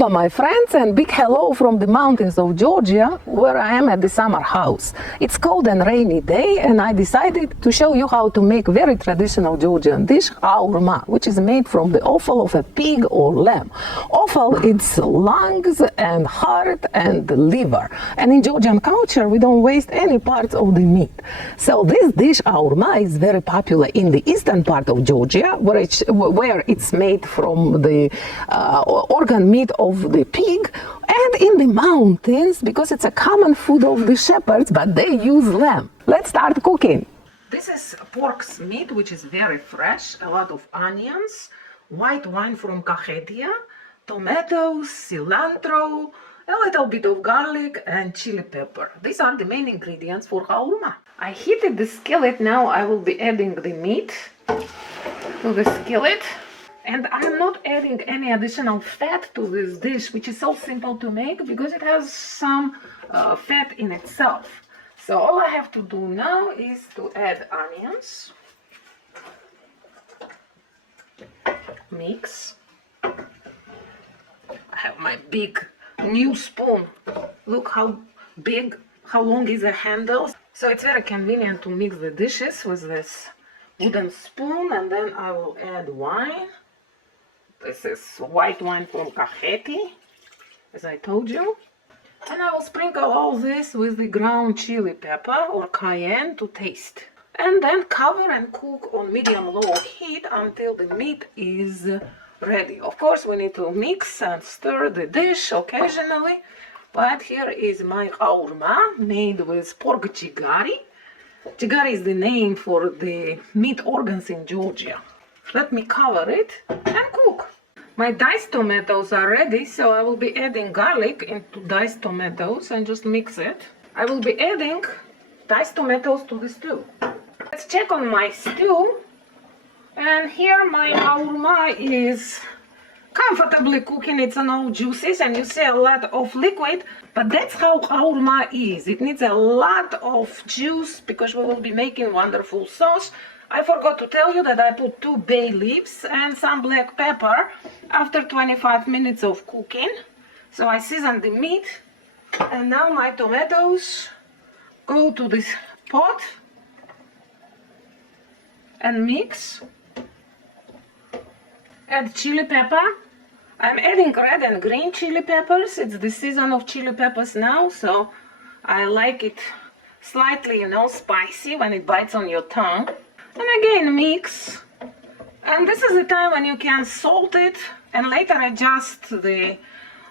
Marhaba, my friends, and big hello from the mountains of Georgia, where I am at the summer house. It's cold and rainy day, and I decided to show you how to make very traditional Georgian dish, kaurma, which is made from the offal of a pig or lamb. Offal, it's lungs and heart and liver. And in Georgian culture, we don't waste any parts of the meat. So this dish, kaurma, is very popular in the eastern part of Georgia, where it's made from the organ meat of the pig, and in the mountains because it's a common food of the shepherds, but they use lamb. Let's start cooking. This is pork's meat, which is very fresh, a lot of onions, white wine from Kakheti, tomatoes, cilantro, a little bit of garlic and chili pepper. These are the main ingredients for kaurma. I heated the skillet. Now I will be adding the meat to the skillet. And I'm not adding any additional fat to this dish, which is so simple to make because it has some fat in itself. So all I have to do now is to add onions, mix. I have my big new spoon. Look how big, how long is the handle. So it's very convenient to mix the dishes with this wooden spoon, and then I will add wine. This is white wine from Kakheti, as I told you. And I will sprinkle all this with the ground chili pepper or cayenne to taste. And then cover and cook on medium-low heat until the meat is ready. Of course, we need to mix and stir the dish occasionally. But here is my kaurma made with pork jigari. Jigari is the name for the meat organs in Georgia. Let me cover it and cook. My diced tomatoes are ready, so I will be adding garlic into diced tomatoes and just mix it. I will be adding diced tomatoes to the stew. Let's check on my stew. And here my kaurma is comfortably cooking. It's no juices and you see a lot of liquid, but that's how kaurma is. It needs a lot of juice because we will be making wonderful sauce. I forgot to tell you that I put 2 bay leaves and some black pepper after 25 minutes of cooking. So I seasoned the meat, and now my tomatoes go to this pot and mix. Add chili pepper. I'm adding red and green chili peppers. It's the season of chili peppers now, so I like it slightly, spicy when it bites on your tongue. And again mix, and this is the time when you can salt it and later adjust the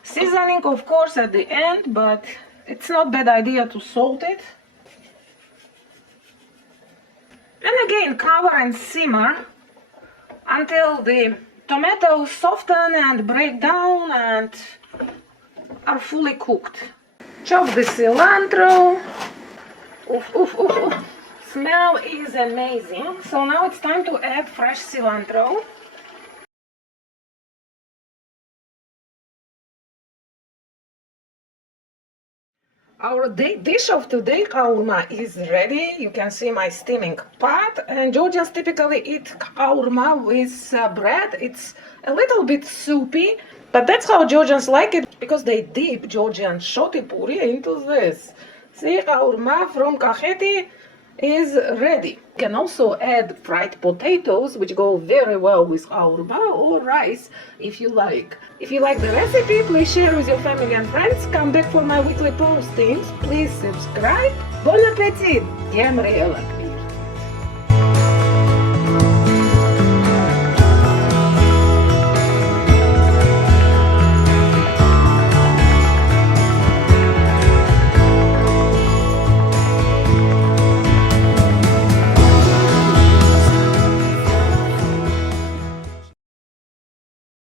seasoning, of course, at the end, but it's not bad idea to salt it. And again cover and simmer until the tomatoes soften and break down and are fully cooked. Chop the cilantro. Oof, oof, oof, oof. Smell is amazing. So now it's time to add fresh cilantro. Our dish of today, kaurma, is ready. You can see my steaming pot, and Georgians typically eat kaurma with bread. It's a little bit soupy, but that's how Georgians like it because they dip Georgian shoti puri into this. See, kaurma from Kakheti is ready. You can also add fried potatoes, which go very well with kaurma, or rice if you like. If you like the recipe, please share with your family and friends. Come back for my weekly postings. Please subscribe. Bon appetit! Jem reelak!